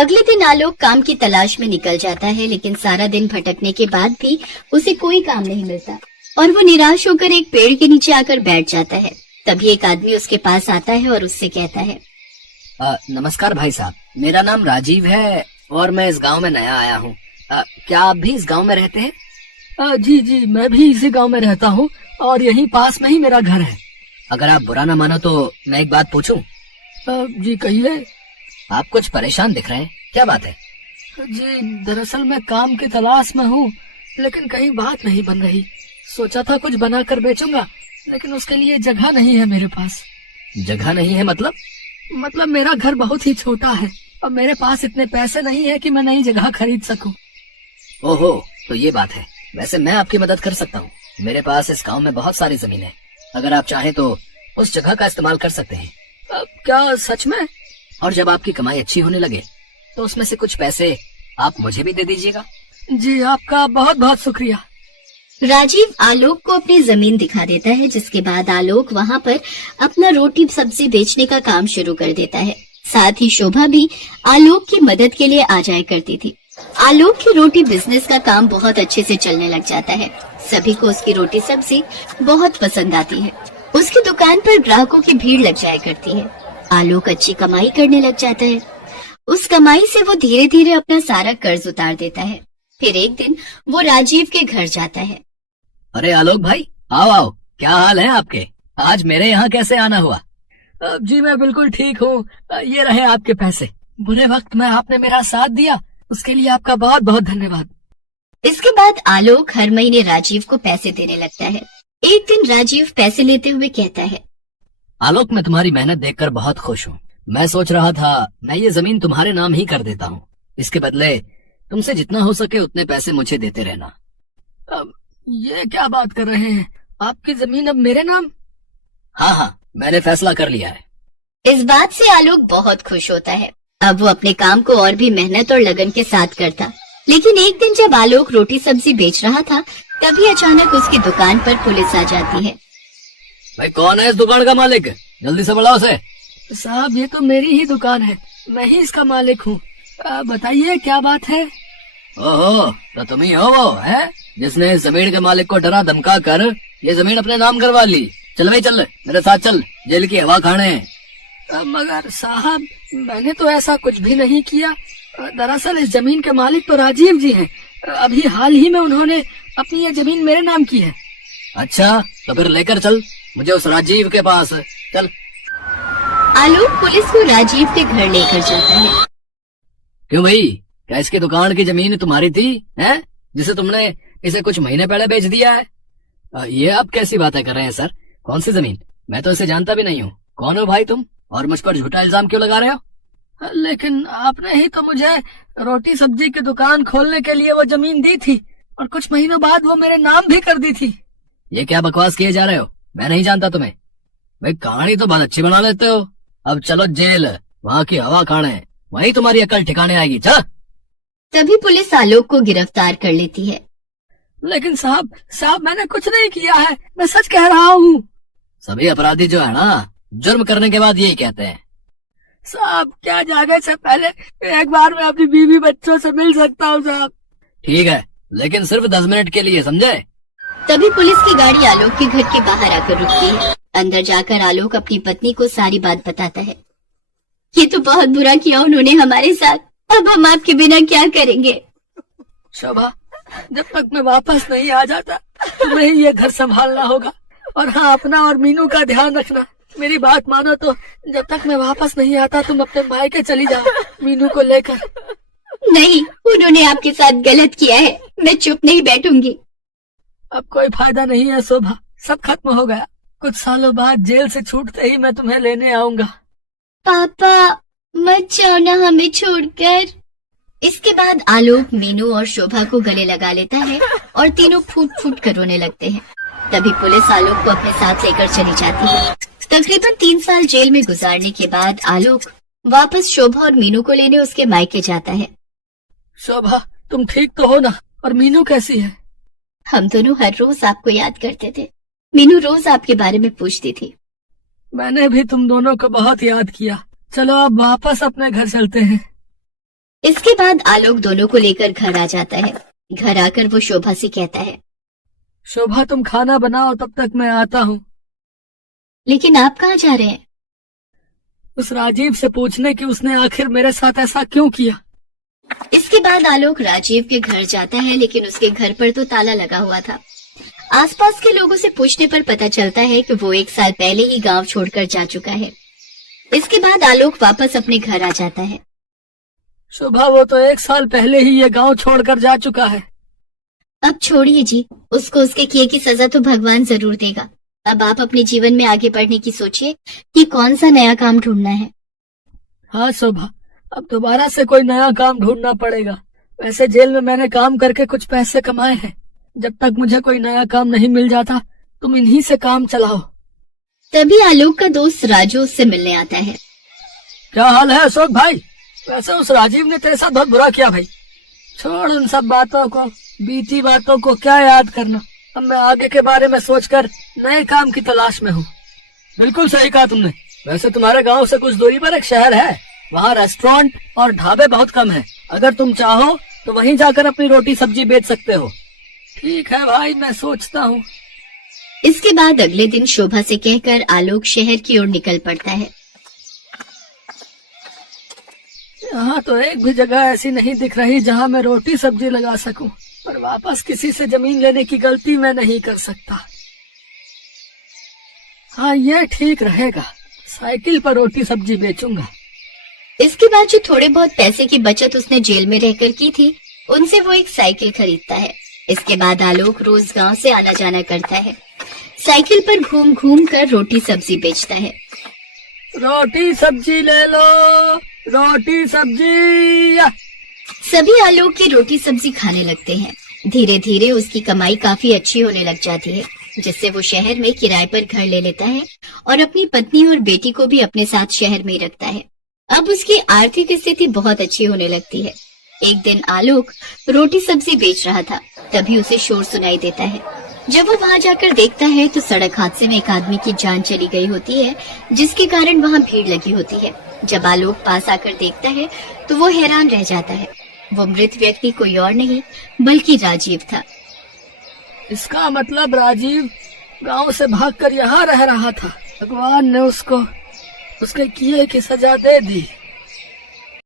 अगले दिन आलोक काम की तलाश में निकल जाता है, लेकिन सारा दिन भटकने के बाद भी उसे कोई काम नहीं मिलता और वो निराश होकर एक पेड़ के नीचे आकर बैठ जाता है। तभी एक आदमी उसके पास आता है और उससे कहता है, नमस्कार भाई साहब, मेरा नाम राजीव है और मैं इस गांव में नया आया हूँ। क्या आप भी इस गांव में रहते हैं? जी, मैं भी इसी गांव में रहता हूँ और यहीं पास में ही मेरा घर है। अगर आप बुरा न मानो तो मैं एक बात पूछूं? जी कहिए। आप कुछ परेशान दिख रहे हैं, क्या बात है? जी दरअसल मैं काम की तलाश में हूँ, लेकिन कहीं बात नहीं बन रही। सोचा था कुछ बनाकर बेचूंगा, लेकिन उसके लिए जगह नहीं है मेरे पास। जगह नहीं है मतलब? मतलब मेरा घर बहुत ही छोटा है और मेरे पास इतने पैसे नहीं है कि मैं नई जगह खरीद सकूं। ओहो, तो ये बात है। वैसे मैं आपकी मदद कर सकता हूँ। मेरे पास इस गांव में बहुत सारी जमीन है। अगर आप चाहें तो उस जगह का इस्तेमाल कर सकते हैं। क्या सच में? और जब आपकी कमाई अच्छी होने लगे तो उसमें से कुछ पैसे आप मुझे भी दे दीजिएगा। जी आपका बहुत बहुत शुक्रिया। राजीव आलोक को अपनी जमीन दिखा देता है, जिसके बाद आलोक वहाँ पर अपना रोटी सब्जी बेचने का काम शुरू कर देता है। साथ ही शोभा भी आलोक की मदद के लिए आ जाया करती थी। आलोक की रोटी बिजनेस का काम बहुत अच्छे से चलने लग जाता है। सभी को उसकी रोटी सब्जी बहुत पसंद आती है। उसकी दुकान पर ग्राहकों की भीड़ लग जाया करती है। आलोक अच्छी कमाई करने लग जाता है। उस कमाई से वो धीरे धीरे अपना सारा कर्ज उतार देता है। फिर एक दिन वो राजीव के घर जाता है। अरे आलोक भाई, आओ आओ, क्या हाल है आपके? आज मेरे यहाँ कैसे आना हुआ? जी मैं बिल्कुल ठीक हूँ। ये रहे आपके पैसे। बुरे वक्त में आपने मेरा साथ दिया, उसके लिए आपका बहुत बहुत धन्यवाद। इसके बाद आलोक हर महीने राजीव को पैसे देने लगता है। एक दिन राजीव पैसे लेते हुए कहता है, आलोक, मैं तुम्हारी मेहनत देखकर बहुत खुश हूँ। मैं सोच रहा था मैं ये जमीन तुम्हारे नाम ही कर देता हूँ। इसके बदले तुमसे जितना हो सके उतने पैसे मुझे देते रहना। ये क्या बात कर रहे हैं? आपकी जमीन अब मेरे नाम? हाँ, मैंने फैसला कर लिया है। इस बात से आलोक बहुत खुश होता है। अब वो अपने काम को और भी मेहनत और लगन के साथ करता। लेकिन एक दिन जब आलोक रोटी सब्जी बेच रहा था, तभी अचानक उसकी दुकान पर पुलिस आ जाती है। भाई कौन है इस दुकान का मालिक? जल्दी से बुलाओ उसे। साहब ये तो मेरी ही दुकान है, मैं ही इसका मालिक हूँ। बताइए क्या बात है? ओहो, तो तुम ही हो वो है जिसने इस जमीन के मालिक को डरा धमका कर ये जमीन अपने नाम करवा ली। चल भाई चल, मेरे साथ चल, जेल की हवा खाने। मगर साहब मैंने तो ऐसा कुछ भी नहीं किया। दरअसल इस जमीन के मालिक तो राजीव जी हैं। अभी हाल ही में उन्होंने अपनी ये जमीन मेरे नाम की है। अच्छा, तो फिर लेकर चल मुझे उस राजीव के पास। चल। आलोक पुलिस को राजीव के घर लेकर जाता है। क्यों भाई, क्या इसकी दुकान की जमीन तुम्हारी थी हैं, जिसे तुमने इसे कुछ महीने पहले बेच दिया है? ये आप कैसी बातें कर रहे हैं सर? कौन सी जमीन? मैं तो इसे जानता भी नहीं हूँ। कौन हो भाई तुम, और मुझ पर झूठा इल्जाम क्यों लगा रहे हो? लेकिन आपने ही तो मुझे रोटी सब्जी की दुकान खोलने के लिए वो जमीन दी थी और कुछ महीनों बाद वो मेरे नाम भी कर दी थी। ये क्या बकवास किए जा रहे हो? मैं नहीं जानता तुम्हें। भाई कहानी तो बहुत अच्छी बना लेते हो। अब चलो जेल, वहाँ की हवा खाने, वहीं तुम्हारी अकल ठिकाने आएगी। चल। तभी पुलिस आलोक को गिरफ्तार कर लेती है। लेकिन साहब मैंने कुछ नहीं किया है, मैं सच कह रहा हूँ। सभी अपराधी जो है ना, जुर्म करने के बाद यही कहते हैं। साहब क्या जाने से पहले एक बार मैं अपनी बीवी बच्चों से मिल सकता हूँ साहब? ठीक है, लेकिन सिर्फ 10 मिनट के लिए, समझे? तभी पुलिस की गाड़ी आलोक के घर के बाहर आकर रुकती है। अंदर जाकर आलोक अपनी पत्नी को सारी बात बताता है। ये तो बहुत बुरा किया उन्होंने हमारे साथ, अब हम आपके बिना क्या करेंगे? शोभा, जब तक मैं वापस नहीं आ जाता तुम्हें ही ये घर संभालना होगा। और हाँ, अपना और मीनू का ध्यान रखना। मेरी बात मानो तो जब तक मैं वापस नहीं आता तुम अपने मायके चली जाओ मीनू को लेकर। नहीं, उन्होंने आपके साथ गलत किया है, मैं चुप नहीं बैठूंगी। अब कोई फायदा नहीं है शोभा, सब खत्म हो गया। कुछ सालों बाद जेल से छूटते ही मैं तुम्हें लेने आऊंगा। पापा मत जाओ ना हमें छोड़कर। इसके बाद आलोक मीनू और शोभा को गले लगा लेता है और तीनों फूट फूट कर रोने लगते हैं। तभी पुलिस आलोक को अपने साथ लेकर चली जाती है। तकरीबन 3 साल जेल में गुजारने के बाद आलोक वापस शोभा और मीनू को लेने उसके मायके जाता है। शोभा तुम ठीक तो हो ना? और मीनू कैसी है? हम दोनों हर रोज आपको याद करते थे। मीनू रोज आपके बारे में पूछती थी। मैंने भी तुम दोनों को बहुत याद किया। चलो अब वापस अपने घर चलते हैं। इसके बाद आलोक दोनों को लेकर घर आ जाता है। घर आकर वो शोभा से कहता है, शोभा तुम खाना बनाओ, तब तक मैं आता हूँ। लेकिन आप कहाँ जा रहे हैं? उस राजीव से पूछने कि उसने आखिर मेरे साथ ऐसा क्यों किया। इसके बाद आलोक राजीव के घर जाता है, लेकिन उसके घर पर तो ताला लगा हुआ था। आसपास के लोगों से पूछने पर पता चलता है कि वो 1 साल पहले ही गांव छोड़कर जा चुका है। इसके बाद आलोक वापस अपने घर आ जाता है। शोभा वो तो 1 साल पहले ही ये गांव छोड़कर जा चुका है। अब छोड़िए जी, उसको उसके किए की सजा तो भगवान जरूर देगा। अब आप अपने जीवन में आगे बढ़ने की सोचिए कि कौन सा नया काम ढूंढना है। हाँ शोभा, अब दोबारा से कोई नया काम ढूंढना पड़ेगा। वैसे जेल में मैंने काम करके कुछ पैसे कमाए हैं। जब तक मुझे कोई नया काम नहीं मिल जाता, तुम इन्हीं से काम चलाओ। तभी आलोक का दोस्त राजू उससे मिलने आता है। क्या हाल है अशोक भाई? वैसे उस राजीव ने तेरे साथ बहुत बुरा किया भाई। छोड़ उन सब बातों को, बीती बातों को क्या याद करना। अब मैं आगे के बारे में सोचकर नए काम की तलाश में हूँ। बिल्कुल सही कहा तुमने। वैसे तुम्हारे गांव से कुछ दूरी पर एक शहर है, वहाँ रेस्टोरेंट और ढाबे बहुत कम हैं। अगर तुम चाहो तो वहीं जाकर अपनी रोटी सब्जी बेच सकते हो। ठीक है भाई, मैं सोचता हूँ। इसके बाद अगले दिन शोभा से कहकर आलोक शहर की ओर निकल पड़ता है। यहाँ तो एक भी जगह ऐसी नहीं दिख रही जहाँ मैं रोटी सब्जी लगा सकूं, पर वापस किसी से जमीन लेने की गलती मैं नहीं कर सकता। हाँ, ये ठीक रहेगा। साइकिल पर रोटी सब्जी बेचूंगा। इसके बाद जो थोड़े बहुत पैसे की बचत उसने जेल में रहकर की थी, उनसे वो एक साइकिल खरीदता है। इसके बाद आलोक रोज गांव से आना जाना करता है। साइकिल पर घूम घूम कर रोटी सब्जी बेचता है। रोटी सब्जी ले लो, रोटी सब्जी। सभी आलोक की रोटी सब्जी खाने लगते हैं। धीरे धीरे उसकी कमाई काफी अच्छी होने लग जाती है, जिससे वो शहर में किराए पर घर ले लेता है और अपनी पत्नी और बेटी को भी अपने साथ शहर में ही रखता है। अब उसकी आर्थिक स्थिति बहुत अच्छी होने लगती है। एक दिन आलोक रोटी सब्जी बेच रहा था, तभी उसे शोर सुनाई देता है। जब वो वहाँ जाकर देखता है तो सड़क हादसे में एक आदमी की जान चली गई होती है, जिसके कारण वहाँ भीड़ लगी होती है। जब आलोक पास आकर देखता है तो वो हैरान रह जाता है। वो मृत व्यक्ति कोई और नहीं बल्कि राजीव था। इसका मतलब राजीव गांव से भागकर यहाँ रह रहा था। भगवान ने उसको उसके किए की सजा दे दी।